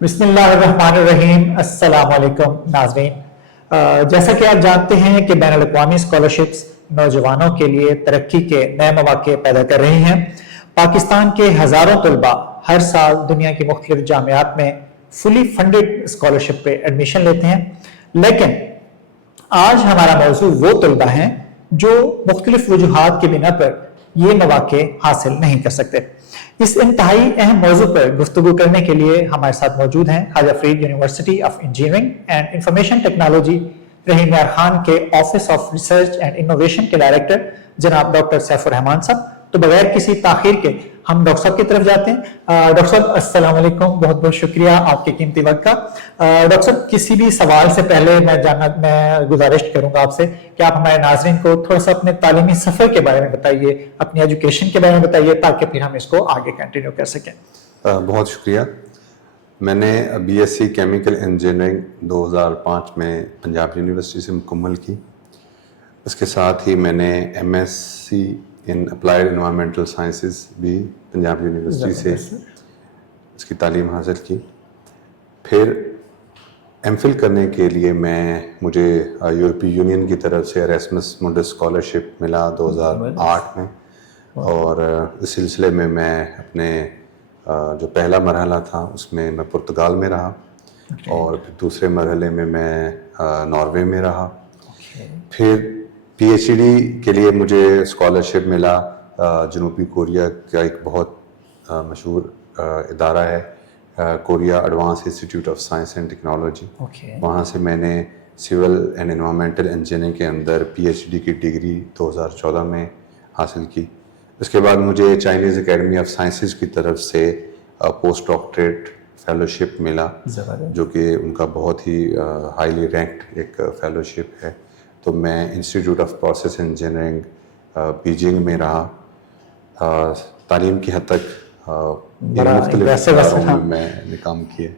بسم اللہ الرحمن الرحیم۔ السلام علیکم ناظرین، جیسا کہ آپ جانتے ہیں کہ بین الاقوامی اسکالرشپس نوجوانوں کے لیے ترقی کے نئے مواقع پیدا کر رہی ہیں۔ پاکستان کے ہزاروں طلباء ہر سال دنیا کی مختلف جامعات میں فلی فنڈڈ اسکالرشپ پہ ایڈمیشن لیتے ہیں، لیکن آج ہمارا موضوع وہ طلباء ہیں جو مختلف وجوہات کی بنا پر یہ مواقع حاصل نہیں کر سکتے۔ اس انتہائی اہم موضوع پر گفتگو کرنے کے لیے ہمارے ساتھ موجود ہیں Khawaja Farid University of Engineering and Information Technology Rahim Yar Khan کے Office of Research and Innovation کے ڈائریکٹر جناب ڈاکٹر سیف الرحمان صاحب۔ تو بغیر کسی تاخیر کے ہم ڈاکٹر صاحب کی طرف جاتے ہیں۔ ڈاکٹر صاحب السلام علیکم، بہت بہت شکریہ آپ کے قیمتی وقت کا۔ ڈاکٹر صاحب کسی بھی سوال سے پہلے میں گزارش کروں گا آپ سے کہ آپ ہمارے ناظرین کو تھوڑا سا اپنے تعلیمی سفر کے بارے میں بتائیے، اپنی ایجوکیشن کے بارے میں بتائیے، تاکہ پھر ہم اس کو آگے کنٹینیو کر سکیں۔ بہت شکریہ۔ میں نے B S C chemical engineering 2005 میں پنجاب یونیورسٹی سے مکمل کی۔ اس کے ساتھ ہی میں نے ایم ایس سی ان اپلائیڈ انوائرمنٹل سائنسز بھی پنجاب یونیورسٹی سے اس کی تعلیم حاصل کی۔ پھر ایم فل کرنے کے لیے مجھے یورپی یونین کی طرف سے ایراسمس مونڈس اسکالرشپ ملا 2008 میں، اور اس سلسلے میں اپنے جو پہلا مرحلہ تھا اس میں پرتگال میں رہا، اور پھر دوسرے مرحلے میں ناروے میں رہا۔ پھر پی ایچ ڈی کے لیے مجھے اسکالرشپ ملا جنوبی کوریا کا ایک بہت مشہور ادارہ ہے، Korea advance institute of science and technology. وہاں سے میں نے سول اینڈ انوائرمنٹل انجینئرنگ کے اندر پی ایچ ڈی کی ڈگری 2014 میں حاصل کی۔ اس کے بعد مجھے چائنیز اکیڈمی آف سائنسز کی طرف سے پوسٹ ڈاکٹریٹ فیلوشپ ملا، جو کہ ان کا بہت ہی ہائیلی رینکڈ ایک فیلوشپ ہے۔ تو میں institute of process engineering Beijing میں رہا۔ تعلیم کی حد تک مختلف اداروں میں نے کام کیے۔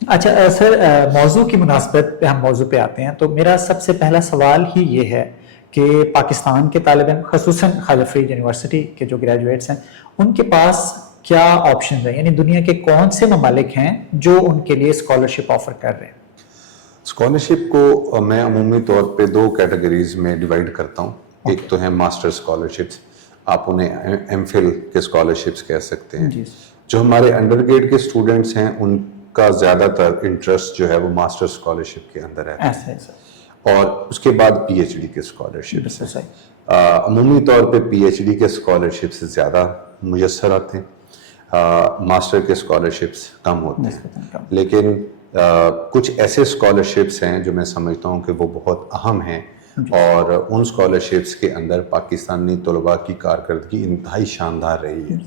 اچھا سر، موضوع کی مناسبت پہ ہم موضوع پہ آتے ہیں، تو میرا سب سے پہلا سوال ہی یہ ہے کہ پاکستان کے طالب علم، خصوصاً خواجہ فرید یونیورسٹی کے جو گریجویٹس ہیں، ان کے پاس کیا آپشنز ہیں؟ یعنی دنیا کے کون سے ممالک ہیں جو ان کے لیے اسکالرشپ آفر کر رہے ہیں؟ اسکالرشپ کو میں عمومی طور پہ دو کیٹیگریز میں ڈیوائڈ کرتا ہوں۔ ایک تو ہے ماسٹر اسکالرشپس، آپ انہیں ایم فل کے اسکالرشپس کہہ سکتے ہیں۔ جو ہمارے انڈر گریڈ کے اسٹوڈنٹس ہیں ان کا زیادہ تر انٹرسٹ جو ہے وہ ماسٹر اسکالرشپ کے اندر ہے، اور اس کے بعد پی ایچ ڈی کے اسکالرشپس۔ عمومی طور پہ پی ایچ ڈی کے اسکالرشپس زیادہ میسر آتے ہیں، ماسٹر کے اسکالرشپس کم ہوتے ہیں۔ لیکن کچھ ایسے اسکالرشپس ہیں جو میں سمجھتا ہوں کہ وہ بہت اہم ہیں، اور ان اسکالرشپس کے اندر پاکستانی طلباء کی کارکردگی انتہائی شاندار رہی ہے،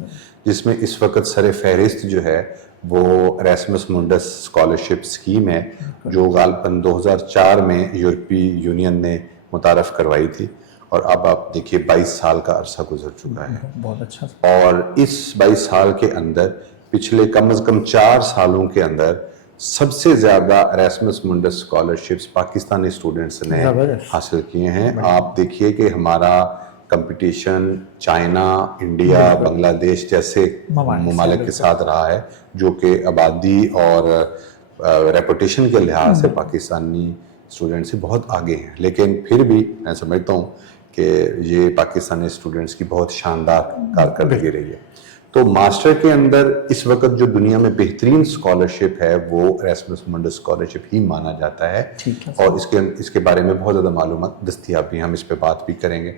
جس میں اس وقت سر فہرست جو ہے وہ ایراسمس مونڈس اسکالرشپ اسکیم ہے، جو غالباً 2004 میں یورپی یونین نے متعارف کروائی تھی، اور اب آپ دیکھیے 22 سال کا عرصہ گزر چکا ہے۔ بہت اچھا۔ اور اس 22 سال کے اندر پچھلے کم از کم 4 سالوں کے اندر سب سے زیادہ ایراسمس مونڈس اسکالرشپس پاکستانی اسٹوڈنٹس نے حاصل کیے ہیں۔ آپ دیکھیے کہ ہمارا کمپٹیشن چائنا، انڈیا، بنگلہ دیش جیسے ممالک کے ساتھ رہا ہے، جو کہ آبادی اور ریپوٹیشن کے لحاظ سے پاکستانی اسٹوڈنٹ سے بہت آگے ہیں، لیکن پھر بھی میں سمجھتا ہوں کہ یہ پاکستانی اسٹوڈنٹس کی بہت شاندار کارکردگی رہی ہے۔ تو ماسٹر کے اندر اس وقت جو دنیا میں بہترین اسکالرشپ ہے وہ ایراسمس مونڈس اسکالرشپ ہی مانا جاتا ہے، اور اس کے بارے میں بہت زیادہ معلومات دستیاب بھی، ہم اس پہ بات بھی کریں گے۔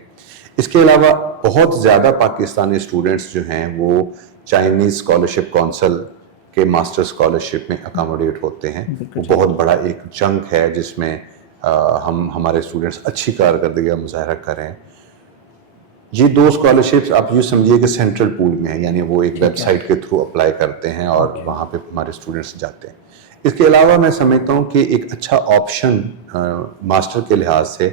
اس کے علاوہ بہت زیادہ پاکستانی اسٹوڈنٹس جو ہیں وہ چائنیز اسکالرشپ کونسل کے ماسٹر اسکالرشپ میں اکاموڈیٹ ہوتے ہیں۔ وہ بہت بڑا ایک چنک ہے جس میں ہمارے اسٹوڈنٹس اچھی کارکردگی کا مظاہرہ کریں۔ یہ دو اسکالرشپس آپ یوں سمجھیے کہ سینٹرل پول میں ہیں، یعنی وہ ایک ویب سائٹ کے تھرو اپلائی کرتے ہیں اور وہاں پہ ہمارے اسٹوڈنٹس جاتے ہیں۔ اس کے علاوہ میں سمجھتا ہوں کہ ایک اچھا آپشن ماسٹر کے لحاظ سے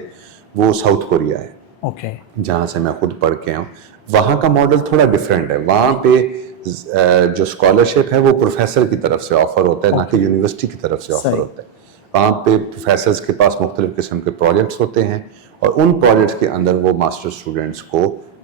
وہ ساؤتھ کوریا ہے، جہاں سے میں خود پڑھ کے ہوں۔ وہاں کا ماڈل تھوڑا ڈفرینٹ ہے، وہاں پہ جو اسکالرشپ ہے وہ پروفیسر کی طرف سے آفر ہوتا ہے، نہ کہ یونیورسٹی کی طرف سے آفر ہوتا ہے۔ وہاں پہ پروفیسرز کے پاس مختلف قسم کے پروجیکٹس ہوتے ہیں، اور ان پروجیکٹس کے اندر وہ ماسٹر اسٹوڈنٹس کو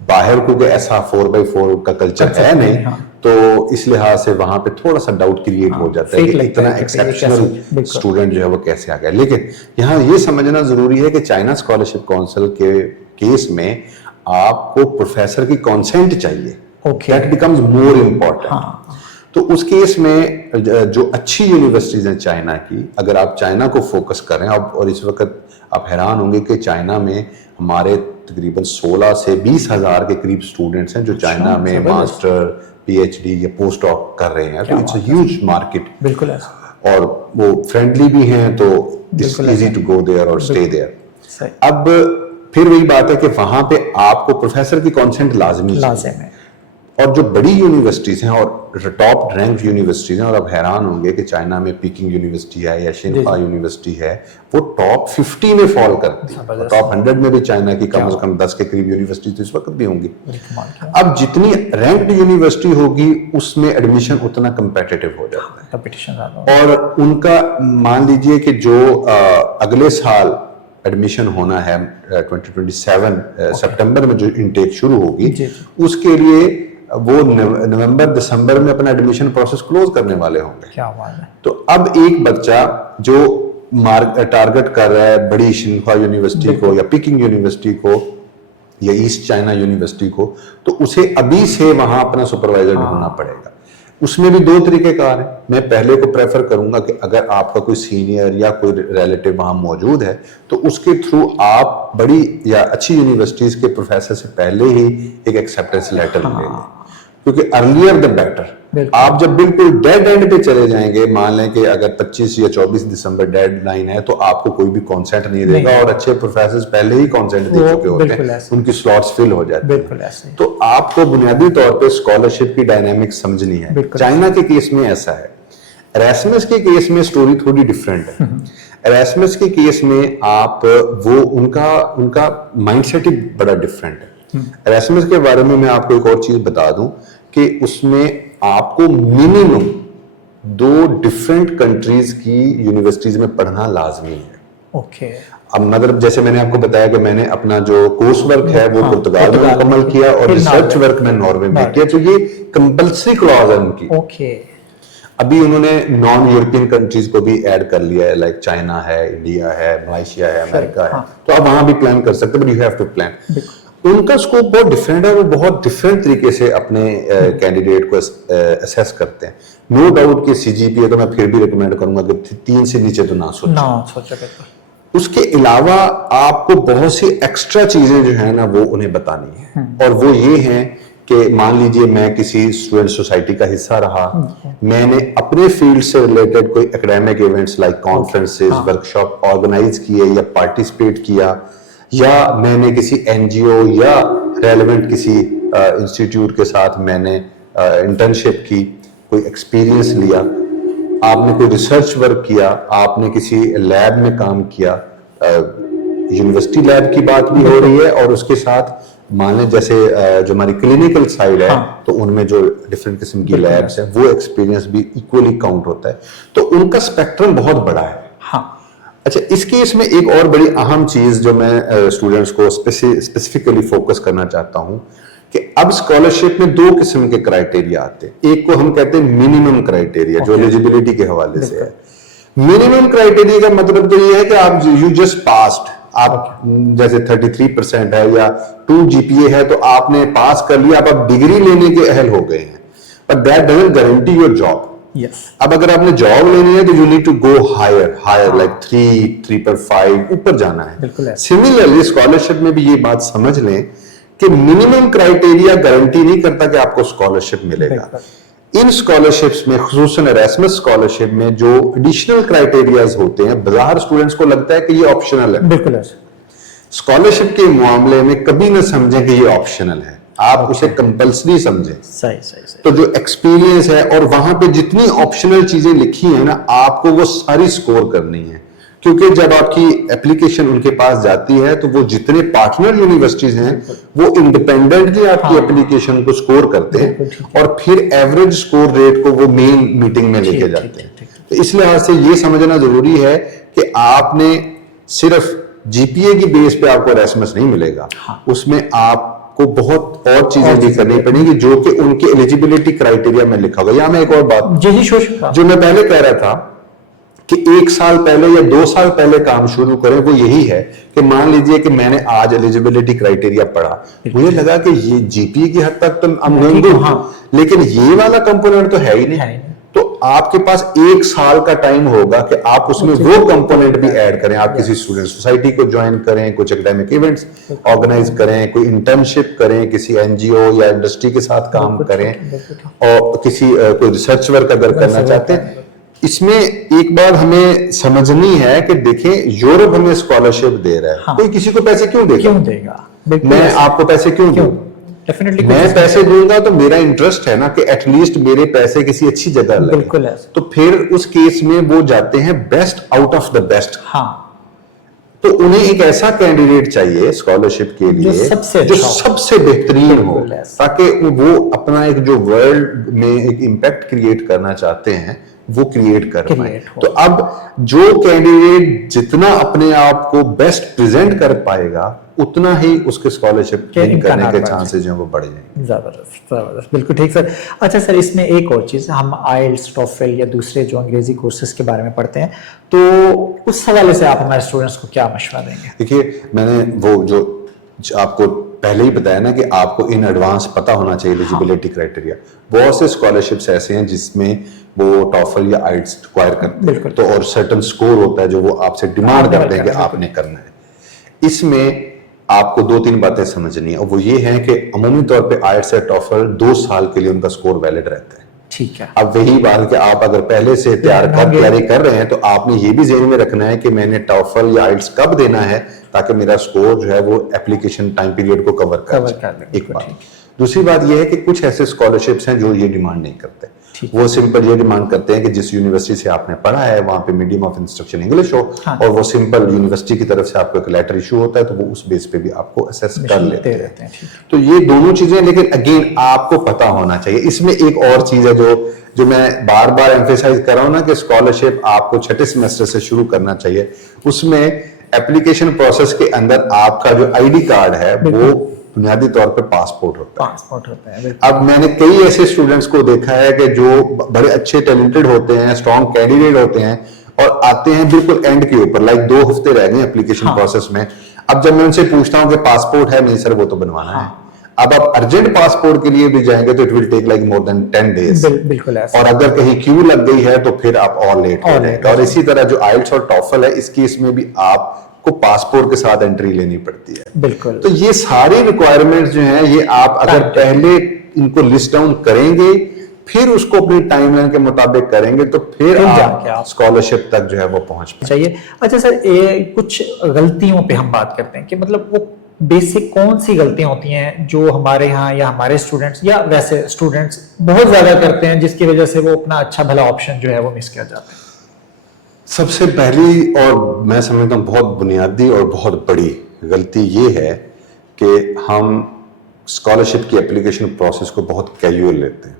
باہر کیونکہ ایسا 4x4 کا کلچر ہے نہیں, تو اس لحاظ سے وہاں پہ تھوڑا سا ڈاؤٹ کریٹ ہو جاتا ہے کہ اتنا ایکسیپشنل اسٹوڈنٹ جو ہے وہ کیسے آ گیا. لیکن یہاں یہ سمجھنا ضروری ہے کہ چائنا اسکالرشپ کونسل کے کیس میں آپ کو پروفیسر کی کانسینٹ چاہیے. That becomes more important. تو اس کیس میں جو اچھی یونیورسٹیز ہیں چائنا کی, اگر آپ چائنا کو فوکس کریں, اور اس وقت آپ حیران ہوں گے کہ چائنا میں ہمارے تقریباً 16 سے 20 ہزار کے قریب اسٹوڈنٹس ہیں جو چائنا میں ماسٹر, پی ایچ ڈی یا پوسٹ ڈاک کر رہے ہیں. تو اٹس اے ہیوج مارکیٹ, بالکل, اور وہ فرینڈلی بھی ہیں, تو it's easy to go there اور اسٹے دیئر. اب پھر وہی بات ہے کہ وہاں پہ آپ کو پروفیسر کی کانسینٹ لازمی ہے. اور جو بڑی یونیورسٹیز ہیں اور ٹاپ رینک یونیورسٹیز ہیں, اور اب حیران ہوں گے کہ چائنا میں پیکنگ یونیورسٹی ہے یا شنفا یونیورسٹی ہے, وہ ٹاپ 50 میں فال کرتی ہے. ٹاپ 100 میں بھی چائنا کی کم از کم 10 کے قریب یونیورسٹی تو اس وقت بھی ہوں گی. اب جتنی رینکڈ یونیورسٹی ہوگی اس میں ایڈمیشن اتنا کمپیٹیٹو ہو جاتا ہے. اور ان کا مان لیجئے کہ جو اگلے سال ایڈمیشن ہونا ہے 2027 سپٹمبر میں جو انٹیک شروع ہوگی, اس کے لیے وہ نومبر دسمبر میں اپنا ایڈمیشن پروسیس کلوز کرنے والے ہوں گے. کیا بات ہے. تو اب ایک بچہ جو ٹارگٹ کر رہا ہے بڑی شنفا یونیورسٹی کو یا پیکنگ یونیورسٹی کو یا ایسٹ چائنا یونیورسٹی کو, تو اسے ابھی سے وہاں اپنا سپروائزر ڈھونڈنا پڑے گا. اس میں بھی 2 طریقے کار ہیں. میں پہلے کو پریفر کروں گا کہ اگر آپ کا کوئی سینئر یا کوئی ریلیٹو وہاں موجود ہے تو اس کے تھرو آپ بڑی یا اچھی یونیورسٹیز کے پروفیسر سے پہلے ہی ایک ایکسیپٹنس لیٹر لے لیں, کیونکہ ارلیئر دا بیٹر. آپ جب بالکل ڈیڈ اینڈ پہ چلے جائیں گے, مان لیں کہ اگر 25 یا 24 دسمبر ڈیڈ لائن ہے, تو آپ کو کوئی بھی کانسینٹ نہیں دے گا, اور اچھے پروفیسرز پہلے ہی کانسینٹ دے چکے ہوتے ہیں, ان کی سلاٹس فل ہو جاتی ہیں. تو آپ کو بنیادی طور پہ اسکالرشپ کی ڈائنامک سمجھنی ہے. چائنا کے کیس میں ایسا ہے. ایراسمس کے کیس میں سٹوری تھوڑی ڈفرینٹ ہے. ایراسمس کے کیس میں آپ وہ ان کا مائنڈ سیٹ ہی بڑا ڈفرینٹ ہے. ایراسمس کے بارے میں آپ کو ایک اور چیز بتا دوں کہ اس میں آپ کو منیمم 2 ڈفرینٹ کنٹریز کی یونیورسٹیز میں پڑھنا لازمی ہے. اب مطلب جیسے میں نے آپ کو بتایا کہ میں نے اپنا جو کورس ورک ہے وہ پرتگال میں مکمل کیا, اور ریسرچ ورک میں ناروے میں کیا, تو یہ کمپلسری کلاز ہے ان کی. ابھی انہوں نے نان یورپین کنٹریز کو بھی ایڈ کر لیا ہے, لائک چائنا ہے, انڈیا ہے, ملائیشیا ہے, امریکہ ہے, تو آپ وہاں بھی پلان کر سکتے, but you have to plan. ان کا اسکوپ بہت ڈفرینٹ ہے, وہ بہت ڈفرینٹ طریقے سے اپنے کینڈیڈیٹ کو اسیس کرتے ہیں. نو ڈاؤٹ کہ سی جی پی اے تو میں پھر بھی ریکمینڈ کروں گا کہ 3 سے نیچے تو نہ سوچیں. اس کے علاوہ آپ کو بہت سی ایکسٹرا چیزیں جو ہیں نا وہ انہیں بتانی ہیں, اور وہ یہ ہیں کہ مان لیجئے میں کسی اسٹوڈنٹ سوسائٹی کا حصہ رہا, میں نے اپنے فیلڈ سے ریلیٹڈ کوئی academic events like conferences, workshop organize کیے یا پارٹیسپیٹ کیا, یا میں نے کسی این جی او یا ریلیونٹ کسی انسٹیٹیوٹ کے ساتھ میں نے انٹرنشپ کی, کوئی ایکسپیرینس لیا, آپ نے کوئی ریسرچ ورک کیا, آپ نے کسی لیب میں کام کیا, یونیورسٹی لیب کی بات بھی ہو رہی ہے, اور اس کے ساتھ مان لیں جیسے جو ہماری کلینکل سائڈ ہے تو ان میں جو ڈفرینٹ قسم کی لیبس ہیں وہ ایکسپیرینس بھی ایکولی کاؤنٹ ہوتا ہے. تو ان کا اسپیکٹرم بہت بڑا ہے. اچھا, اس کیس میں ایک اور بڑی اہم چیز جو میں اسٹوڈنٹس کو اسپیسیفکلی فوکس کرنا چاہتا ہوں کہ اب اسکالرشپ میں 2 قسم کے کرائٹیریا آتے ہیں. ایک کو ہم کہتے ہیں منیمم کرائٹیریا, جو ایلیجیبلٹی کے حوالے سے ہے. منیمم کرائٹیریا کا مطلب تو یہ ہے کہ آپ یو جسٹ پاسڈ, آپ جیسے 33% ہے یا 2 جی پی اے ہے تو آپ نے پاس کر لیا, اب آپ ڈگری لینے کے اہل ہو گئے ہیں, but that doesn't guarantee your job. اب اگر آپ نے جاب لینی ہے تو you need to go higher like 3.5 اوپر جانا ہے. سملرلی اسکالرشپ میں بھی یہ بات سمجھ لیں کہ منیمم کرائٹیریا گارنٹی نہیں کرتا کہ آپ کو اسکالرشپ ملے گا. ان اسکالرشپس میں خصوصاً ایراسمس اسکالرشپ میں جو ایڈیشنل کرائٹیریاز ہوتے ہیں, بظاہر اسٹوڈنٹس کو لگتا ہے کہ یہ آپشنل ہے. اسکالرشپ کے معاملے میں کبھی نہ سمجھیں کہ یہ آپشنل ہے, آپ اسے کمپلسری سمجھیں. تو جو ایکسپیرینس ہے اور وہاں پہ جتنی آپشنل چیزیں لکھی ہیں نا, آپ کو وہ ساری سکور کرنی ہے, کیونکہ جب آپ کی اپلیکیشن ان کے پاس جاتی ہے تو وہ جتنے پارٹنر یونیورسٹیز ہیں وہ انڈیپینڈنٹلی آپ کی اپلیکیشن کو سکور کرتے ہیں, اور پھر ایوریج سکور ریٹ کو وہ مین میٹنگ میں لے کے جاتے ہیں. تو اس لحاظ سے یہ سمجھنا ضروری ہے کہ آپ نے صرف جی پی اے کی بیس پہ آپ کو ایراسمس نہیں ملے گا, اس میں آپ کو بہت اور چیزیں بھی کرنی پڑیں گی جو کہ ان کے ایلیجیبلٹی کرائیٹیریا میں لکھا ہوگا. یہاں میں ایک اور بات جو میں پہلے کہہ رہا تھا کہ 1 سال پہلے یا 2 سال پہلے کام شروع کریں, وہ یہی ہے کہ مان لیجئے کہ میں نے آج ایلیجیبلٹی کرائیٹیریا پڑھا, مجھے لگا کہ یہ جی پی کی حد تک تو لیکن یہ والا کمپوننٹ تو ہے ہی نہیں, تو آپ کے پاس 1 سال کا ٹائم ہوگا کہ آپ اس میں وہ کمپوننٹ بھی ایڈ کریں. آپ کسی اسٹوڈنٹ سوسائٹی کو جوائن کریں, کچھ اکیڈیمک ایونٹس آرگنائز کریں, کوئی انٹرنشپ کریں کسی این جی او یا انڈسٹری کے ساتھ کام کریں, اور کسی کوئی ریسرچ ورک اگر کرنا چاہتے ہیں. اس میں ایک بات ہمیں سمجھنی ہے کہ دیکھیں یورپ ہمیں اسکالرشپ دے رہا ہے, کوئی کسی کو پیسے کیوں دے گا؟ میں آپ کو پیسے کیوں دوں؟ میں پیسے دوں گا تو میرا انٹرسٹ ہے نا کہ ایٹ لیسٹ میرے پیسے کسی اچھی جگہ لگے, تو پھر اس کیس میں وہ جاتے ہیں best out of the best. تو انہیں ایک ایسا کینڈیڈیٹ چاہیے اسکالرشپ کے لیے جو سب سے بہترین ہو, تاکہ وہ اپنا ایک جو ورلڈ میں ایک امپیکٹ کریٹ کرنا چاہتے ہیں وہ کریٹ کر پائیں. تو اب جو کینڈیڈیٹ جتنا اپنے آپ کو بیسٹ پریزنٹ کر پائے گا اتنا ہی اس کے اسکالرشپ کرنے کے چانسز ہیں وہ بڑھ جائیں گے. زبردست, بالکل ٹھیک سر. اچھا سر, اس میں ایک اور چیز, ہم آئلٹس, ٹوفل یا دوسرے جو انگریزی کورسز کے بارے میں پڑھتے ہیں, تو اس حوالے سے آپ ہمارے اسٹوڈنٹس کو کیا مشورہ دیں گے؟ دیکھیے, میں نے وہ جو آپ کو پہلے ہی بتایا نا کہ آپ کو ان ایڈوانس پتا ہونا چاہیے ایلیجیبلٹی کرائیٹیریا. بہت سے اسکالرشپس ایسے ہیں جس میں وہ ٹافل یا آئلٹس ریکوائر کرتے ہیں, تو اور سرٹن سکور ہوتا ہے جو وہ آپ سے ڈیمانڈ کرتے ہیں کہ آپ نے کرنا ہے. اس میں آپ کو 2-3 باتیں سمجھنی ہے, اور وہ یہ ہیں کہ عمومی طور پہ آئلٹس یا ٹافل 2 سال کے لیے ان کا سکور ویلڈ رہتا ہے. ٹھیک ہے. اب وہی بات کہ آپ اگر پہلے سے تیاری کر رہے ہیں تو آپ نے یہ بھی ذہن میں رکھنا ہے کہ میں نے ٹافل یا آئلٹس کب دینا ہے تاکہ میرا سکور جو ہے وہ اپلیکیشن ٹائم پیریڈ کو کور کر لے. ایک بات. دوسری بات یہ ہے کہ کچھ ایسے اسکالرشپس ہیں جو یہ ڈیمانڈ نہیں کرتے, وہ سمپل یہ ڈیمانڈ کرتے ہیں کہ جس یونیورسٹی سے آپ نے پڑھا ہے وہاں پہ میڈیم آف انسٹرکشن انگلش ہو, اور وہ سمپل یونیورسٹی کی طرف سے آپ کو ایک لیٹر ایشو ہوتا ہے تو وہ اس بیس پہ بھی آپ کو اسیس کر لیتے ہیں. تو یہ دونوں چیزیں, لیکن اگین آپ کو پتا ہونا چاہیے. اس میں ایک اور چیز ہے جو میں بار بار ایمفیسائز کر رہا ہوں نا کہ اسکالرشپ آپ کو 6 سیمسٹر سے شروع کرنا چاہیے. اس میں اپلیکیشن پروسیس کے اندر آپ کا جو آئی ڈی کارڈ ہے وہ بنیادی طور پہ پاسپورٹ ہوتا ہے. اب میں نے کئی ایسے اسٹوڈنٹس کو دیکھا ہے کہ جو بڑے اچھے ٹیلنٹڈ ہوتے ہیں, اسٹرانگ کینڈیڈیٹ ہوتے ہیں, اور آتے ہیں بالکل اینڈ کے اوپر, لائک 2 ہفتے رہ گئے اپلیکیشن پروسیس میں. اب جب میں ان سے پوچھتا ہوں کہ پاسپورٹ ہے, نہیں سر وہ تو بنوانا ہے. اب آپ ارجنٹ پاسپورٹ کے لیے بھی جائیں گے تو it will take like more than 10 days, اور اگر کہیں کیو لگ گئی ہے تو پھر آپ اور لیٹ ہو جائیں گے. اور اسی طرح جو آئلٹس اور ٹافل ہے, اس کیس میں بھی آپ کو پاسپورٹ کے ساتھ انٹری لینی پڑتی ہے. بالکل. تو یہ ساری ریکوائرمنٹس جو ہیں یہ آپ اگر پہلے ان کو لسٹ ڈاؤن کریں گے, پھر اس کو اپنی ٹائم لائن کے مطابق کریں گے, تو پھر آپ اسکالرشپ تک جو ہے وہ پہنچ چاہیے. اچھا سر, کچھ غلطیوں پہ ہم بات کرتے ہیں کہ مطلب وہ بیسک کون سی غلطیاں ہوتی ہیں جو ہمارے ہاں یا ہمارے اسٹوڈنٹس یا ویسے اسٹوڈنٹس بہت زیادہ کرتے ہیں, جس کی وجہ سے وہ اپنا اچھا بھلا آپشن جو ہے وہ مس کر جاتے ہیں؟ سب سے پہلی اور میں سمجھتا ہوں بہت بنیادی اور بہت بڑی غلطی یہ ہے کہ ہم اسکالرشپ کی اپلیکیشن پروسیس کو بہت کیجول لیتے ہیں.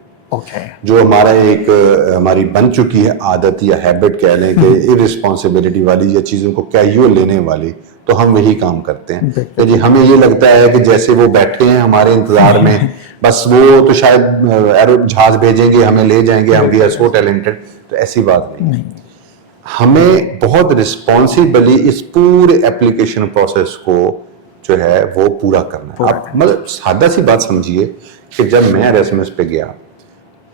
جو ہماری بن چکی ہے عادت یا ہیبٹ کہہ لیں کہ ارسپانسبلٹی والی یا چیزوں کو کیجول لینے والی, تو ہم وہی کام کرتے ہیں. جی ہمیں یہ لگتا ہے کہ جیسے وہ بیٹھے ہیں ہمارے انتظار میں, بس وہ تو شاید جہاز بھیجیں گے, ہمیں لے جائیں گے, ہم وی آر سو ٹیلنٹڈ. تو ایسی بات نہیں. ہمیں بہت رسپانسبلی اس پورے اپلیکیشن پروسیس کو جو ہے وہ پورا کرنا ہے. آپ مطلب سادہ سی بات سمجھیے کہ جب میں ایراسمس پہ گیا,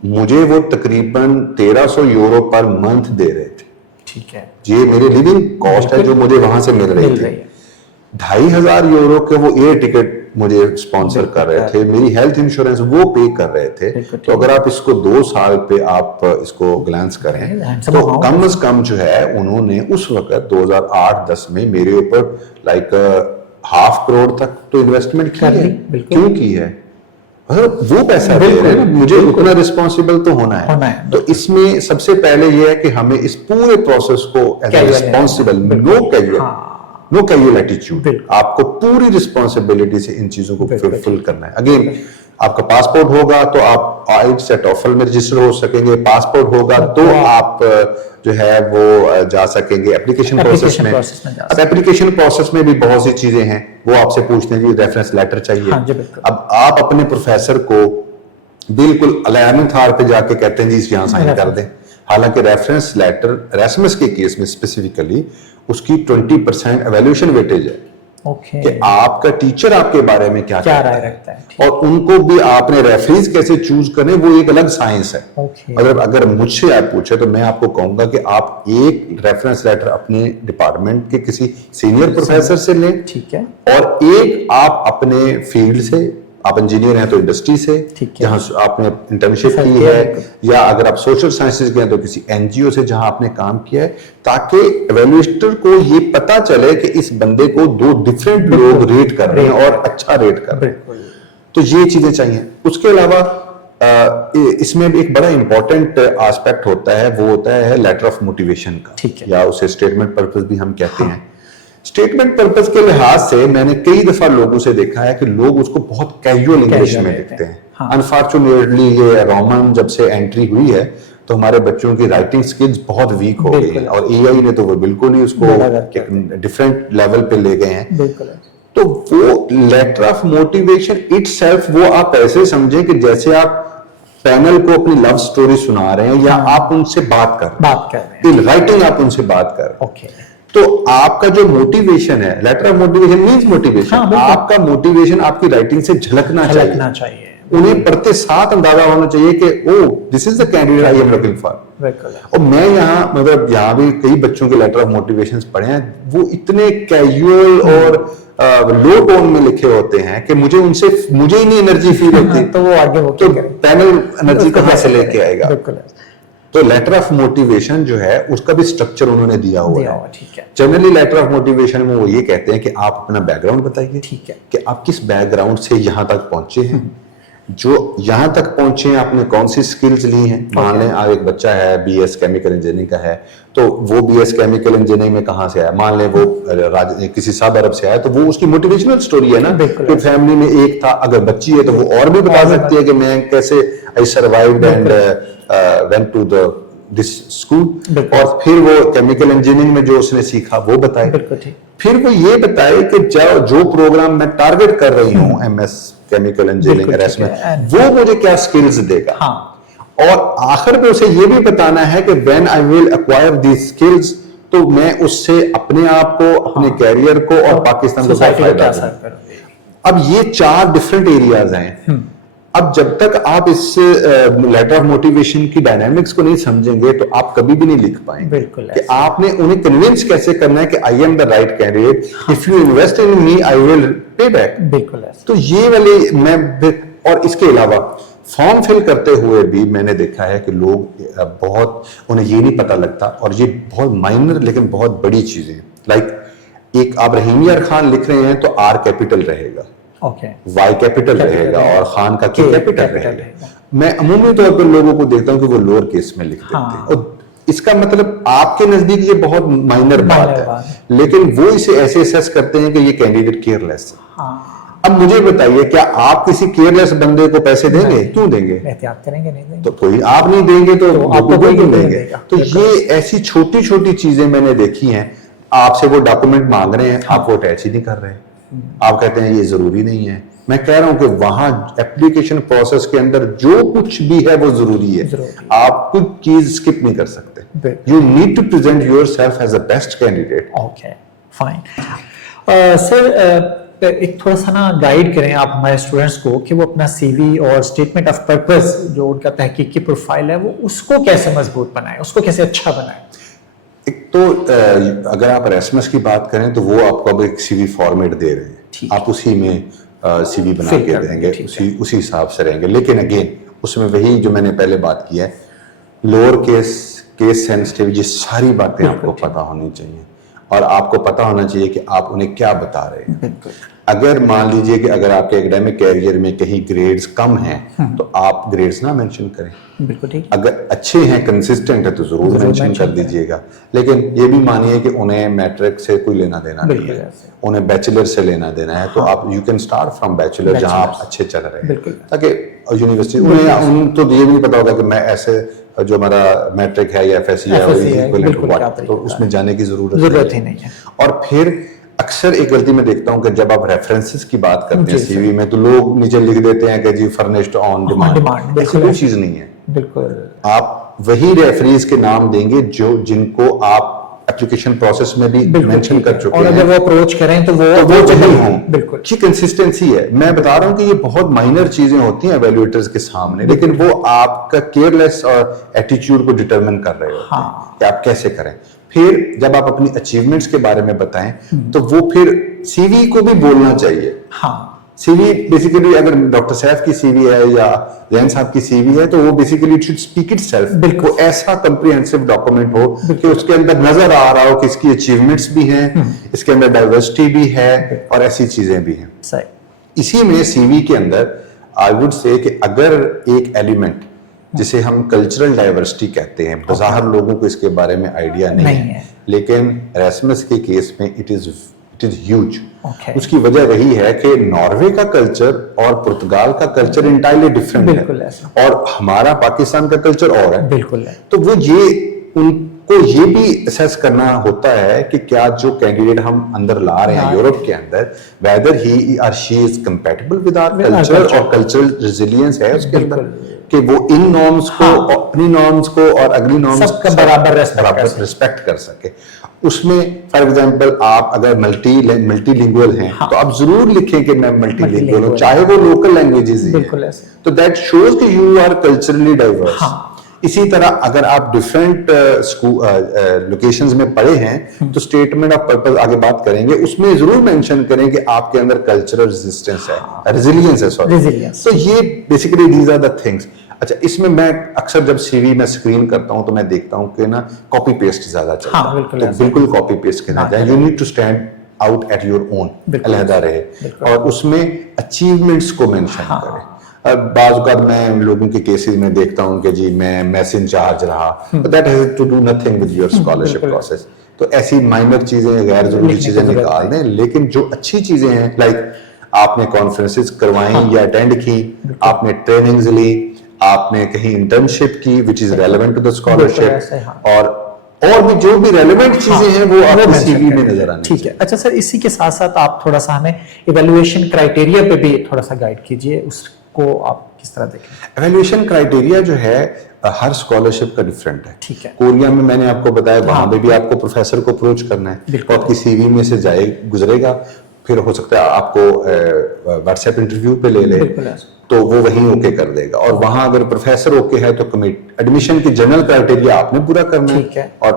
مجھے وہ تقریباً 1300 یورو پر منتھ دے رہے تھے. ٹھیک ہے, یہ میری لیونگ کاسٹ ہے جو مجھے وہاں سے مل رہی تھی. 2500 یورو کے وہ ایئر ٹکٹ مجھے اسپانسر کر رہے تھے, میری ہیلتھ انشورنس وہ پے کر رہے تھے. تو اگر آپ اس کو 2 سال پہ آپ اس کو گلانس کریں تو کم از کم جو ہے انہوں نے اس وقت 2008-10 میں میرے اوپر لائک 500 کروڑ تک تو انویسٹمنٹ کیوں کی ہے. وہ پیسہ دے رہے ہیں, مجھے اتنا رسپانسبل تو ہونا ہے. تو اس میں سب سے پہلے یہ ہے کہ ہمیں اس پورے پروسیس کو as a responsible, no casual attitude, آپ کو پوری رسپانسبلٹی سے ان چیزوں کو فلفل کرنا ہے. اگین آپ کا پاسپورٹ ہوگا تو آپ آئلٹس یا ٹوفل میں رجسٹر ہو سکیں گے, پاسپورٹ ہوگا تو آپ جو ہے وہ جا سکیں گے اپلیکیشن پروسیس میں. اب اپلیکیشن پروسیس میں بھی بہت سی چیزیں ہیں, وہ آپ سے پوچھتے ہیں جی ریفرنس لیٹر چاہیے. اب آپ اپنے پروفیسر کو بالکل علامت ہار پہ جا کے کہتے ہیں جی یہاں سائن کر دیں, حالانکہ ریفرنس لیٹر ریسمس کے کیس میں اسپیسیفکلی اس کی 20% ایویلویشن ویٹیج ہے کہ آپ کا ٹیچر آپ کے بارے میں کیا رائے رکھتا ہے, اور ان کو بھی آپ نے ریفریز کیسے چوز کریں وہ ایک الگ سائنس ہے. اگر مجھ سے آپ پوچھے تو میں آپ کو کہوں گا کہ آپ ایک ریفرنس لیٹر اپنے ڈپارٹمنٹ کے کسی سینئر پروفیسر سے لیں, ٹھیک ہے, اور ایک آپ اپنے فیلڈ سے, آپ انجینئر ہیں تو انڈسٹری سے جہاں آپ نے انٹرنشپ کی ہے, یا اگر آپ سوشل سائنسز کے ہیں تو کسی این جی او سے جہاں آپ نے کام کیا ہے, تاکہ ایویلویٹر کو یہ پتا چلے کہ اس بندے کو 2 ڈیفرنٹ لوگ ریٹ کر رہے ہیں اور اچھا ریٹ کر رہے ہیں. تو یہ چیزیں چاہیے. اس کے علاوہ اس میں ایک بڑا امپورٹنٹ آسپیکٹ ہوتا ہے, وہ ہوتا ہے لیٹر آف موٹیویشن کا, یا اسے اسٹیٹمنٹ پرپز بھی ہم کہتے ہیں. اسٹیٹمنٹ پرپز کے لحاظ سے میں نے کئی دفعہ لوگوں سے دیکھا ہے کہ لوگ اس کو بہت کیجول انگلش میں لکھتے ہیں. انفارچونیٹلی یہ رومن جب سے انٹری ہوئی ہے تو ہمارے بچوں کی رائٹنگ سکلز بہت ویک ہو گئی ہیں, اور اے آئی نے تو وہ بالکل ہی اس کو ڈفرینٹ لیول پہ لے گئے ہیں. تو وہ letter of motivation itself وہ آپ ایسے سمجھیں کہ جیسے آپ پینل کو اپنی لو سٹوری سنا رہے ہیں, یا آپ ان سے بات کر رہے ہیں, ان رائٹنگ آپ ان سے بات کر رہے ہیں. تو آپ کا جو موٹیویشن ہے, letter of motivation means motivation, آپ کا موٹیویشن آپ کی رائٹنگ سے جھلکنا چاہیے. انہیں پڑھتے ساتھ اندازہ ہونا چاہیے کہ oh this is the candidate I am looking for. اور میں یہاں مطلب یہاں بھی کئی بچوں کے لیٹر آف موٹیویشن پڑھے ہیں, وہ اتنے کیجول اور لو ٹون میں لکھے ہوتے ہیں کہ مجھے ان سے مجھے ہی نہیں انرجی فیل ہوتی, تو وہ آگے پینل انرجی کہاں سے لے کے آئے گا. تو لیٹر آف موٹیویشن جو ہے اس کا بھی سٹرکچر انہوں نے دیا ہوا ہے. جنرلی لیٹر آف موٹیویشن میں وہ یہ کہتے ہیں کہ آپ اپنا بیک گراؤنڈ بتائیے, کہ آپ کس بیک گراؤنڈ سے یہاں تک پہنچے ہیں, جو یہاں تک پہنچے ہیں آپ نے کون سی سکلز لی ہیں. مان لیں آپ ایک بچہ ہے بی ایس کیمیکل انجینئرنگ کا ہے, تو وہ بی ایس کیمیکل انجینئرنگ میں کہاں سے آیا, مان لیں وہ کسی سب عرب سے آیا, تو وہ اس کی موٹیویشنل سٹوری ہے نا, کہ فیملی میں ایک تھا, اگر بچی ہے تو وہ اور بھی بتا سکتی ہے کہ میں کیسے I survived and went to this school, اور پھر وہ کیمیکل انجینئرنگ میں جو اس نے سیکھا وہ بتائے. پھر وہ یہ بتائے کہ جو پروگرام میں ٹارگٹ کر رہی ہوں M S chemical engineering areas میں, وہ مجھے کیا سکلز دے گا. اور آخر میں اسے یہ بھی بتانا ہے کہ when I will acquire these skills, تو میں اس سے اپنے آپ کو, اپنے کیریئر کو اور پاکستان کو فائدہ دوں. اب یہ 4 ڈفرنٹ ایریاز ہیں. اب جب تک آپ اس لیٹر آف موٹیویشن کی ڈائنامکس کو نہیں سمجھیں گے تو آپ کبھی بھی نہیں لکھ پائیں گے کہ آپ نے انہیں کنونس کیسے کرنا ہے کہ I am the right candidate, if you invest in me I will pay back. تو یہ والے میں, اور اس کے علاوہ فارم فل کرتے ہوئے بھی میں نے دیکھا ہے کہ لوگ بہت انہیں یہ نہیں پتہ لگتا, اور یہ بہت مائنر لیکن بہت بڑی چیزیں, لائک ایک آپ رحیم یار خان لکھ رہے ہیں تو آر کیپٹل رہے گا, وائی کیپٹل رہے گا, اور خان کا کے کیپٹل رہے گا. میں عمومی طور پر لوگوں کو دیکھتا ہوں کہ وہ لوور کیس میں لکھ دیتے ہیں, اور اس کا مطلب آپ کے نزدیک یہ بہت مائنر بات ہے, لیکن وہ اسے ایسے اسیس کرتے ہیں کہ یہ کینڈیڈیٹ کیئر لیس ہے. اب مجھے بتائیے کیا آپ کسی کیئر لیس بندے کو پیسے دیں گے؟ کیوں دیں گے؟ احتیاط کریں گے, نہیں تو کوئی آپ نہیں دیں گے تو آپ کو کوئی دیں گے. تو یہ ایسی چھوٹی چھوٹی چیزیں میں نے دیکھی ہیں. آپ سے وہ ڈاکومنٹ مانگ رہے ہیں, آپ وہ اٹیچ ہی نہیں کر رہے, آپ کہتے ہیں یہ ضروری نہیں ہے. میں کہہ رہا ہوں کہ وہاں ایپلیکیشن پروسیس کے اندر جو کچھ بھی ہے وہ ضروری ہے, آپ کوئی چیز اسکپ نہیں کر سکتے. You need to present yourself as the best candidate. Okay, fine. سر ایک تھوڑا سا نا گائیڈ کریں آپ ہمارے اسٹوڈنٹس کو کہ وہ اپنا سی وی اور اسٹیٹمنٹ آف پرپز جو ان کا تحقیقی پروفائل ہے وہ اس کو کیسے مضبوط بنائیں, اس کو کیسے اچھا بنائیں. ایک تو اگر آپ ریسمس کی بات کریں تو وہ آپ کو اب ایک سی وی فارمیٹ دے رہے ہیں, آپ اسی میں سی وی بنا کے دیں گے, اسی حساب سے رہیں گے. لیکن اگین اس میں وہی جو میں نے پہلے بات کی ہے, لوور کیس, کیس سینسٹیو, یہ ساری باتیں آپ کو پتا ہونی چاہیے. اور آپ کو پتا ہونا چاہیے کہ آپ انہیں کیا بتا رہے ہیں. بالکل. اگر مان لیجئے کہ اگر آپ کے ایکڈیمک کیریئر میں کہیں گریڈز کم ہیں تو آپ گریڈز نہ مینشن کریں. بالکل ٹھیک. اگر اچھے ہیں کنسسٹنٹ ہے تو ضرور مینشن کر دیجئے گا, لیکن یہ بھی مانیے کہ انہیں میٹرک سے کوئی لینا دینا نہیں ہے, انہیں بیچلر سے لینا دینا ہے, تو آپ you can start from bachelor جہاں آپ اچھے چل رہے ہیں, تاکہ یونیورسٹی ان تو یہ بھی نہیں پتا ہوگا کہ میں ایسے جو ہمارا میٹرک ہے یا ایف ایس سی ہے تو اس میں جانے کی ضرورت ہی نہیں ہے. اور پھر اکثر ایک غلطی میں دیکھتا ہوں کہ جب آپ ریفرنسز کی بات کرتے ہیں سی وی میں تو لوگ نیچے لکھ دیتے ہیں کہ جی فرنشڈ آن ڈیمانڈ. ایسی کوئی چیز نہیں ہے. بالکل آپ وہی ریفریز کے نام دیں گے جن کو آپ اپلیکیشن پروسیس میں بھی مینشن کر چکے ہیں, اور اگر وہ اپروچ کریں تو وہ وہی ہوں. بالکل یہ کنسسٹنسی ہے. میں بتا رہا ہوں کہ یہ بہت مائنر چیزیں ہوتی ہیں ایویلویٹرز کے سامنے, لیکن وہ آپ کا کیئرلیس اور ایٹیچیوڈ کو ڈٹرمن کر رہے ہوتے ہیں کہ آپ کیسے کریں. پھر جب آپ اپنی اچیومنٹس کے بارے میں بتائیں تو وہ پھر سی وی کو بھی بولنا چاہیے. سی وی بیسیکلی اگر ڈاکٹر سیف کی سی وی ہے یا زین صاحب کی سی وی ہے تو وہ basically it should speak it self. وہ ایسا کمپریہنسو ڈاکومنٹ ہو کہ اس کے اندر نظر آ رہا ہو کہ اس کی اچیومنٹس بھی ہیں, اس کے اندر ڈائیورسٹی بھی ہے اور ایسی چیزیں بھی ہیں. اسی میں سی وی کے اندر آئی وڈ سے کہ اگر ایک ایلیمنٹ جسے ہم کلچرل ڈائیورسٹی کہتے ہیں, بظاہر لوگوں کو اس کے بارے میں آئیڈیا نہیں ہے, لیکن ایراسمس کے کیس میں اٹ از ہیوج. اس کی وجہ وہی ہے کہ ناروے کا کلچر اور پرتگال کا کلچر انٹائرلی ڈفرینٹ ہے اور ہمارا پاکستان کا کلچر اور ہے. تو وہ ان کو یہ بھی اسیس کرنا ہوتا ہے کہ کیا جو کینڈیڈیٹ ہم اندر لا رہے ہیں یورپ کے اندر, whether he or she is compatible with our culture اور کلچرل ریزیلینس ہے اس کے اندر, کہ وہ ان نارمز کو اپنی نارمز کو اور اگلی نارمز کو برابر ریسپیکٹ کر سکے. اس میں فار ایگزامپل آپ اگر ملٹی لنگوئل ہیں تو آپ ضرور لکھیں کہ میں ملٹی لنگوئل ہوں, چاہے وہ لوکل لینگویجز ہی ہیں, تو دیٹ شوز کہ یو آر کلچرلی ڈائیورس. اسی طرح اگر آپ ڈفرینٹ لوکیشنز میں پڑھے ہیں تو اسٹیٹمنٹ آف پرپز آگے بات کریں گے, اس میں ضرور مینشن کریں کہ آپ کے اندر کلچرل ریزسٹنس ہے, ریزیلینس ہے, سوری. تو یہ basically these are the things. اچھا, اس میں اکثر جب سی وی میں اسکرین کرتا ہوں تو میں دیکھتا ہوں کہ نا کاپی پیسٹ زیادہ چلتا ہے, تو بالکل کاپی پیسٹ کرنا چاہیے. You need to stand out at your own, علیحدہ رہے اور اس میں اچیومنٹس کو مینشن کریں. بعض اوقات میں لوگوں کے کیسز میں دیکھتا ہوں کہ جی میں میس انچارج رہا, that has to do nothing with your scholarship process. تو ایسی مائنر چیزیں, غیر ضروری چیزیں نکال دیں, لیکن جو اچھی چیزیں ہیں لائک آپ نے کانفرنسز کروائیں یا اٹینڈ کی, آپ نے ٹریننگز لی, آپ نے کہیں انٹرنشپ کی which is relevant to the scholarship, اور بھی جو بھی ریلیونٹ چیزیں ہیں وہ آپ کی سی وی میں نظر آنے. ٹھیک ہے. اچھا سر, اسی کے ساتھ ساتھ آپ تھوڑا سا ہمیں ایویلویشن کرائٹیریا پہ بھی تھوڑا سا گائیڈ کیجئے, اس کو آپ کس طرح دیکھیں؟ ایویلویشن کرائٹیریا جو ہے ہر اسکالرشپ کا ڈفرینٹ ہے. ٹھیک ہے. کوریا میں نے آپ کو بتایا وہاں پہ بھی آپ کو پروفیسر کو اپروچ کرنا ہے, آپ کی سی وی میں سے گزرے گا, پھر ہو سکتا ہے آپ کو واٹس ایپ انٹرویو پہ لے لے تو وہ وہیں اوکے کر دے گا, اور وہاں اگر پروفیسر اوکے ہے تو ایڈمیشن کی جنرل کرائٹیریا آپ نے پورا کرنا ہے اور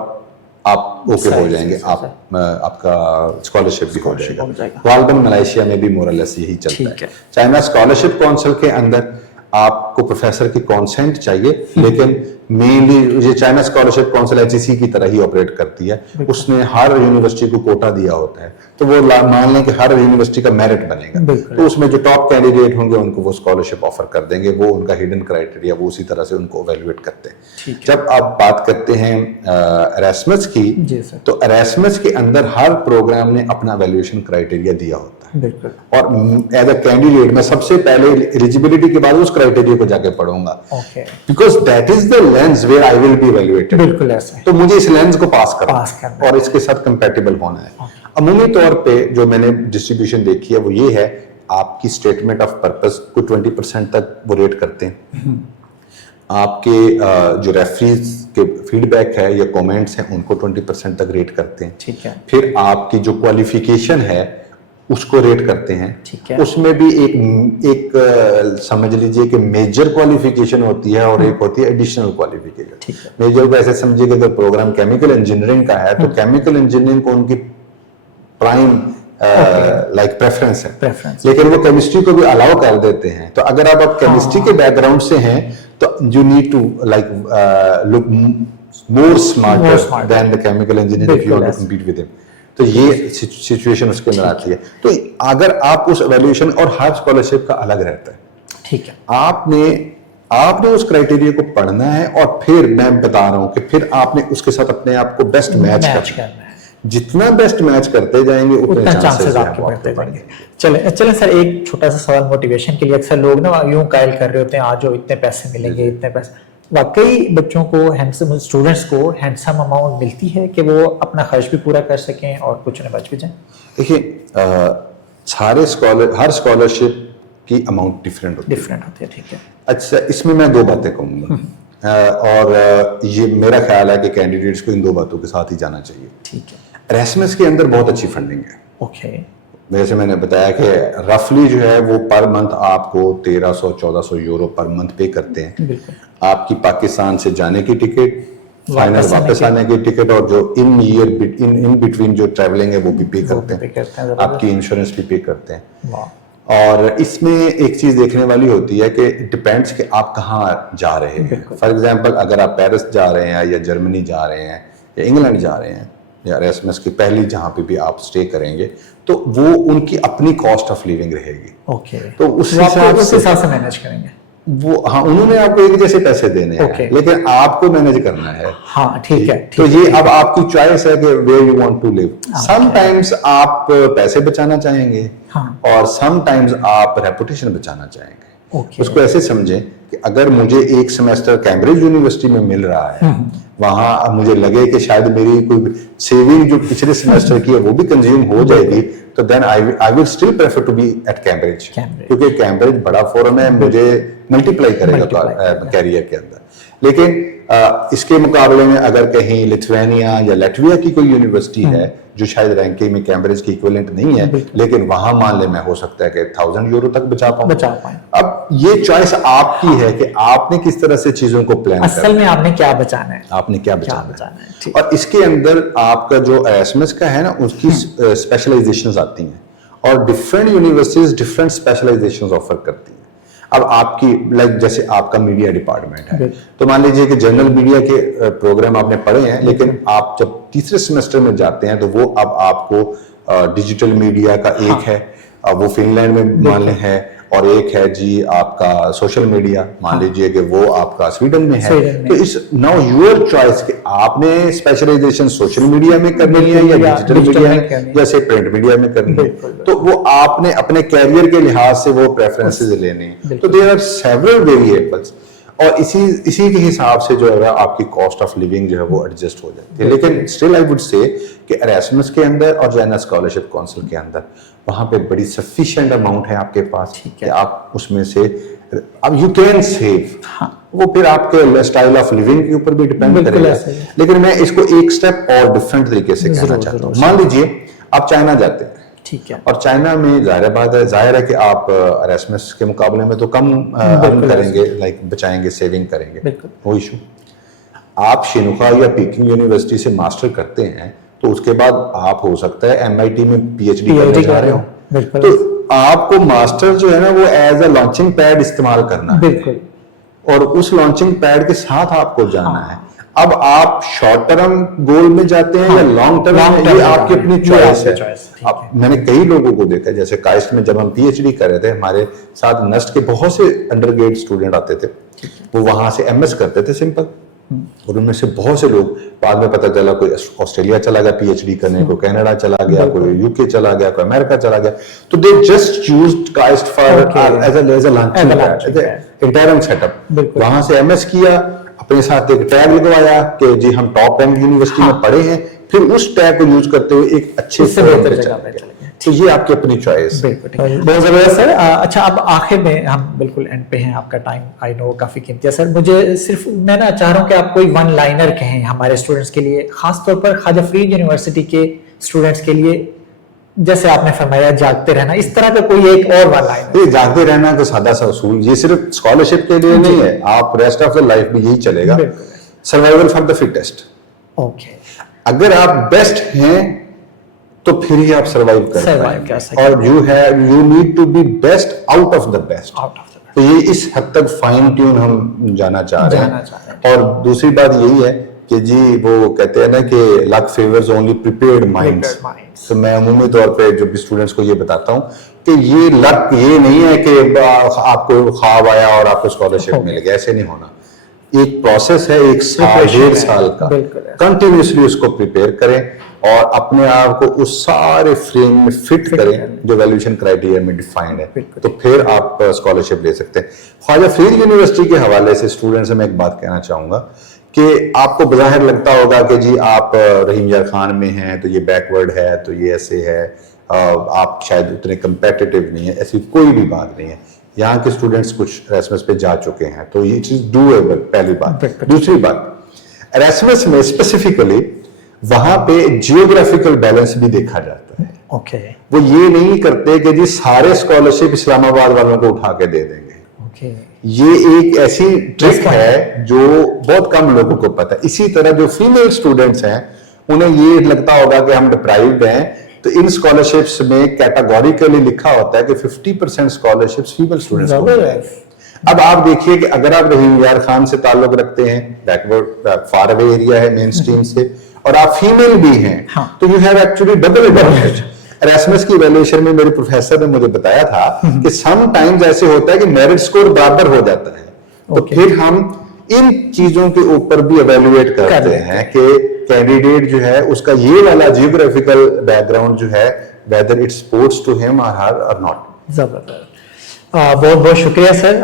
آپ اوکے ہو جائیں گے, آپ کا اسکالرشپ بھی ہو جائے گا. غالباً ملائیشیا میں بھی مورلیس یہی چلتا ہے. چائنا اسکالرشپ کونسل کے اندر آپ کو پروفیسر کی کانسینٹ چاہیے, لیکن مینلی یہ China Scholarship Council H E C کی طرح ہی آپریٹ کرتی ہے. اس نے ہر یونیورسٹی کو کوٹا دیا ہوتا ہے, تو وہ مان لیں کہ ہر یونیورسٹی کا میرٹ بنے گا, تو اس میں جو ٹاپ کینڈیڈیٹ ہوں گے ان کو وہ اسکالرشپ آفر کر دیں گے. وہ ان کا ہڈن کرائٹیریا وہ اسی طرح سے ان کو ایویلویٹ کرتے ہیں. جب آپ بات کرتے ہیں ایراسمس کی, تو ایراسمس کے اندر ہر پروگرام نے اپنا ایویلویشن کرائٹیریا دیا ہوتا ہے, اور ایز اے کینڈیڈیٹ میں سب سے پہلے ایلیجیبلٹی کے بعد اس کرائٹیریا کو جا کے پڑھوں گا, because that is the lens where I will be evaluated. بالکل ایسے, تو مجھے اس لینس کو پاس کرنا اور اس کے ساتھ کمپیٹیبل ہونا ہے. عمومی طور پہ جو میں نے ڈسٹریبیوشن دیکھی ہے وہ یہ ہے, آپ کی اسٹیٹمنٹ آف پرپز کو 20% تک وہ ریٹ کرتے ہیں, آپ کے جو ریفریز کے فیڈ بیک ہے یا کومنٹس ہیں ان کو 20% تک ریٹ کرتے ہیں. ٹھیک ہے. پھر آپ کی جو کوالیفیکیشن ہے اس کو ریٹ کرتے ہیں. اس میں بھی ایک سمجھ لیجئے کہ میجر کوالیفیکیشن ہوتی ہے اور ایک ہوتی ہے ایڈیشنل کوالیفیکیشن. میجر کو ایسے سمجھیے کہ اگر پروگرام کیمیکل انجینئرنگ کا ہے تو کیمیکل انجینئرنگ کو ان کی پرائم لائک پریفرنس ہے, لیکن وہ کیمسٹری کو بھی الاؤ کر دیتے ہیں. تو اگر آپ کیمسٹری کے بیک گراؤنڈ سے ہیں تو you need to like look more smarter than the chemical engineer if you want to compete with him. تو یہ سچویشن اس کے اندر آتی ہے. تو اگر آپ اس ایویلیوشن اور ہر اسکالرشپ کا الگ رہتا ہے, ٹھیک ہے, آپ نے اس کرائٹیریا کو پڑھنا ہے اور پھر میں بتا رہا ہوں کہ پھر آپ نے اس کے ساتھ اپنے آپ کو بیسٹ میچ کرنا ہے. جتنا بیسٹ میچ کرتے جائیں گے اتنے چانسز آپ کے بڑھتے جائیں گے. چلیں سر, ایک چھوٹا سا سوال موٹیویشن کے لیے. اکثر لوگ نا یوں قائل کر رہے ہوتے ہیں آج اتنے پیسے ملیں گے, اتنے پیسے. واقعی بچوں کو اسٹوڈنٹس کو ہینڈسم اماؤنٹ ملتی ہے کہ وہ اپنا خرچ بھی پورا کر سکیں اور کچھ نہ بچ بھی جائیں؟ دیکھیے, ہر اسکالرشپ کی اماؤنٹ ڈفرینٹ ہوتی ہے. ٹھیک ہے. اچھا, اس میں 2 باتیں کہوں گا, اور یہ میرا خیال ہے کہ کینڈیڈیٹس کو ان 2 باتوں کے ساتھ ہی جانا چاہیے. ٹھیک ہے. ایراسمس کے اندر بہت اچھی فنڈنگ ہے. اوکے. جیسے میں نے بتایا کہ رفلی جو ہے وہ پر منتھ آپ کو 1300-1400 یورو پر منتھ پے کرتے ہیں. بالکل. آپ کی پاکستان سے جانے کی ٹکٹ, فائنل واپس آنے کی ٹکٹ, اور جو ان بٹوین جو ٹریولنگ ہے وہ بھی پے کرتے ہیں. آپ کی انشورنس بھی پے کرتے ہیں. اور اس میں ایک چیز دیکھنے والی ہوتی ہے کہ ڈپینڈس کہ آپ کہاں جا رہے ہیں. فار ایگزامپل اگر آپ پیرس جا رہے ہیں یا جرمنی جا رہے ہیں یا انگلینڈ جا رہے ہیں یا ایراسمس کی پہلی جہاں پہ بھی آپ سٹے کریں گے تو وہ ان کی اپنی کاسٹ آف لیونگ رہے گی. اوکے. تو اس حساب سے مینیج کریں گے وہ. ہاں, انہوں نے آپ کو ایک جیسے پیسے دینے ہیں لیکن آپ کو مینیج کرنا ہے. ہاں, ٹھیک ہے. تو یہ اب آپ کی چوائس ہے کہ where you want to live. Sometimes آپ پیسے بچانا چاہیں گے اور سم ٹائمز آپ ریپوٹیشن بچانا چاہیں گے. اس کو ایسے سمجھیں کہ اگر مجھے ایک سیمیسٹر کیمبرج یونیورسٹی میں مل رہا ہے, وہاں مجھے لگے کہ شاید میری کوئی سیونگ جو پچھلے سیمیسٹر کی ہے وہ بھی کنزیوم ہو جائے گی, تو then I will still prefer to be at Cambridge, کیونکہ کیمبرج بڑا فورم ہے, مجھے ملٹیپلائی کرے گا کیریئر کے اندر. لیکن اس کے مقابلے میں اگر کہیں لتھوینیا یا لیٹویا کی کوئی یونیورسٹی ہے جو شاید رینکنگ میں کیمبرج کی ایکویلنٹ نہیں ہے, لیکن وہاں مان لے میں ہو سکتا ہے کہ 1000 یورو تک بچا پائیں. اب یہ چوائس آپ کی ہے کہ آپ نے کس طرح سے چیزوں کو پلان کرنا ہے. اصل میں آپ نے کیا بچانا ہے, آپ نے کیا بچانا ہے. اور اس کے اندر آپ کا جو ایراسمس کا ہے نا, اس کی اسپیشلائزیشنز آتی ہیں اور different universities different specialisations offer کرتی ہیں. اب آپ کی لائک جیسے آپ کا میڈیا ڈپارٹمنٹ ہے تو مان لیجیے کہ جنرل میڈیا کے پروگرام آپ نے پڑھے ہیں, لیکن آپ جب تیسرے سیمسٹر میں جاتے ہیں تو وہ اب آپ کو ڈیجیٹل میڈیا کا ایک ہے, وہ فن لینڈ میں مان لیں ہے, اور ایک ہے جی آپ کا سوشل میڈیا, مان لیجئے کہ وہ آپ کا سویڈن میں ہے. تو اس ناؤ یور چوائس کہ آپ نے اسپیشلائزیشن سوشل میڈیا میں کرنی ہے یا ڈیجیٹل میڈیا میں یا سے پرنٹ میڈیا میں کرنی ہے, تو وہ آپ نے اپنے کیریئر کے لحاظ سے وہ پریفرنسز لینے ہیں. تو دیر آر سیورل ویریبلس, اور اسی کے حساب سے جو ہے آپ کی کاسٹ آف لیونگ جو ہے وہ ایڈجسٹ ہو جاتی ہے. لیکن اسٹل آئی وڈ سے کہ ایراسمس کے اندر اور جو ہے نا اسکالرشپ کونسل کے اندر وہاں پہ بڑی سفیشینٹ اماؤنٹ ہے آپ کے پاس کہ آپ اس میں سے اب یو کین سیو. وہ پھر آپ کے اسٹائل آف لیونگ کے اوپر بھی ڈیپینڈ کرے گا. لیکن میں اس کو ایک سٹیپ اور ڈفرینٹ طریقے سے کہنا چاہتا ہوں. مان لیجیے آپ چائنا جاتے ہیں, ٹھیک ہے, اور چائنا میں ظاہر ہے کہ آپ ایراسمس کے مقابلے میں تو کم ارن کریں گے, لائک بچائیں گے, سیونگ کریں گے, وہ ایشو. آپ شینوکا یا پیکنگ یونیورسٹی سے ماسٹر کرتے ہیں تو اس کے بعد آپ ہو سکتا ہے ایم آئی ٹی میں پی ایچ ڈی کرنے جا رہے ہوں, تو آپ کو ماسٹر جو ہے نا وہ ایز اے لانچنگ پیڈ استعمال کرنا ہے, اور اس لانچنگ پیڈ کے ساتھ آپ کو جانا ہے. اب آپ شارٹ ٹرم گول میں جاتے ہیں یا لانگ ٹرم میں, یہ آپ کی اپنی چوائس ہے. اب میں نے کئی لوگوں کو دیکھا, جیسے کائسٹ میں جب ہم پی ایچ ڈی کر رہے تھے, ہمارے ساتھ نسٹ کے بہت سے انڈر گریڈ اسٹوڈنٹ آتے تھے, وہ وہاں سے ایم ایس کرتے تھے سمپل, اور ان میں سے بہت سے لوگ بعد میں پتہ چلا کوئی آسٹریلیا چلا گیا پی ایچ ڈی کرنے, کوئی کینیڈا چلا گیا, کوئی یو کے چلا گیا, کوئی امریکہ چلا گیا. تو they just chose KAIST for as a launching pad, interim set up. وہاں سے ایم ایس کیا, اپنے ساتھ ایک ٹیگ لگوایا کہ جی ہم ٹاپ رینک یونیورسٹی میں پڑھے ہیں, پھر اس ٹیگ کو یوز کرتے ہوئے ایک اچھے سے بہتر جگہ پہ چلے گئے. تو یہ آپ کی اپنی چوائس. بہت زبردست سر. اچھا, اب آخر میں ہم بالکل اینڈ پہ ہیں, آپ کا ٹائم آئی نو کافی قیمتی ہے سر. مجھے صرف میں نا چاہ رہا ہوں کہ آپ کوئی ون لائنر کہیں ہمارے اسٹوڈنٹس کے لیے, خاص طور پر خواجہ فرید یونیورسٹی کے اسٹوڈنٹس کے لیے, جیسے آپ نے فرمایا جاگتے رہنا, اس طرح کا کوئی ایک اور ون لائنر. جاگتے رہنا تو سادہ سا اصول, یہ صرف اسکالرشپ کے لیے نہیں ہے, آپ ریسٹ آف دا لائف میں یہی چلے گا. Survival for the fittest. Okay, اگر آپ بیسٹ ہیں تو پھر ہی آپ سروائیو کر سکتے ہیں, اور you need to be best out of the best. تو یہ اس حد تک فائن ٹیون ہم جانا چاہ رہے ہیں. اور دوسری بات یہی ہے کہ جی وہ کہتے ہیں نا کہ لک فیورز اونلی پریپیئرڈ مائنڈز. تو میں عمومی طور پہ جو بھی اسٹوڈنٹس کو یہ بتاتا ہوں کہ یہ لک یہ نہیں ہے کہ آپ کو خواب آیا اور آپ کو اسکالرشپ مل گیا، ایسے نہیں ہونا. ایک پروسیس ہے، 1 سال 1.5 سال کا، کنٹینیوسلی اس کو پریپیئر کریں اور اپنے آپ کو اس سارے فریم میں فٹ کریں جو ویلیویشن کرائیٹیریا میں ڈیفائنڈ ہے، تو پھر آپ اسکالرشپ لے سکتے ہیں. خواجہ فرید یونیورسٹی کے حوالے سے اسٹوڈنٹ سے میں ایک بات کہنا چاہوں گا کہ آپ کو بظاہر لگتا ہوگا کہ جی آپ رحیم یار خان میں ہیں تو یہ بیکورڈ ہے، تو یہ ایسے ہے، آپ شاید اتنے کمپیٹیٹیو نہیں ہیں. ایسی کوئی بھی بات نہیں ہے. یہاں کے اسٹوڈنٹس کچھ ایراسمس پہ جا چکے ہیں تو یہ چیز ڈویبل، پہلی بات. دوسری بات، ایراسمس میں اسپیسیفکلی وہاں پہ جیوگرافیکل بیلنس بھی دیکھا جاتا ہے. وہ یہ نہیں کرتے کہ جی سارے اسکالرشپ اسلام آباد والوں کو اٹھا کے دے دیں گے. یہ ایک ایسی ٹرک ہے جو بہت کم لوگوں کو پتہ ہے. اسی طرح جو فیمیل اسٹوڈنٹس ہیں انہیں یہ لگتا ہوگا کہ ہم ڈپرائیوڈ ہیں، تو ان اسکالرشپس میں کیٹاگوریکلی لکھا ہوتا ہے کہ 50% اسکالرشپس فیمیل اسٹوڈنٹس کو ملیں. اب آپ دیکھیے کہ اگر آپ رحیم یار خان سے تعلق رکھتے ہیں، بیکورڈ فار اوے ایریا ہے مین اسٹریم سے، اور آپ فیمیل بھی ہیں، تو you have actually double advantage. Erasmus کی ایویلویشن میں میرے پروفیسر نے مجھے بتایا تھا کہ سم ٹائمز ایسے ہوتا ہے کہ میرٹ سکور برابر ہو جاتا ہے، تو پھر ہم ان چیزوں کے اوپر بھی ایویلویٹ کرتے ہیں کہ کینڈیڈیٹ جو ہے اس کا یہ والا جیوگرافیکل بیک گراؤنڈ جو ہے whether it supports to him or her or not. زبردست. بہت بہت شکریہ سر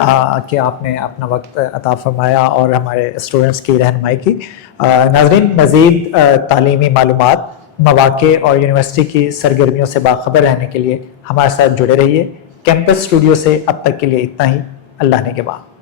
کہ آپ نے اپنا وقت عطا فرمایا اور ہمارے اسٹوڈنٹس کی رہنمائی کی. ناظرین، مزید تعلیمی معلومات، مواقع اور یونیورسٹی کی سرگرمیوں سے باخبر رہنے کے لیے ہمارے ساتھ جڑے رہیے. کیمپس اسٹوڈیو سے اب تک کے لیے اتنا ہی. اللہ نے کے بعد.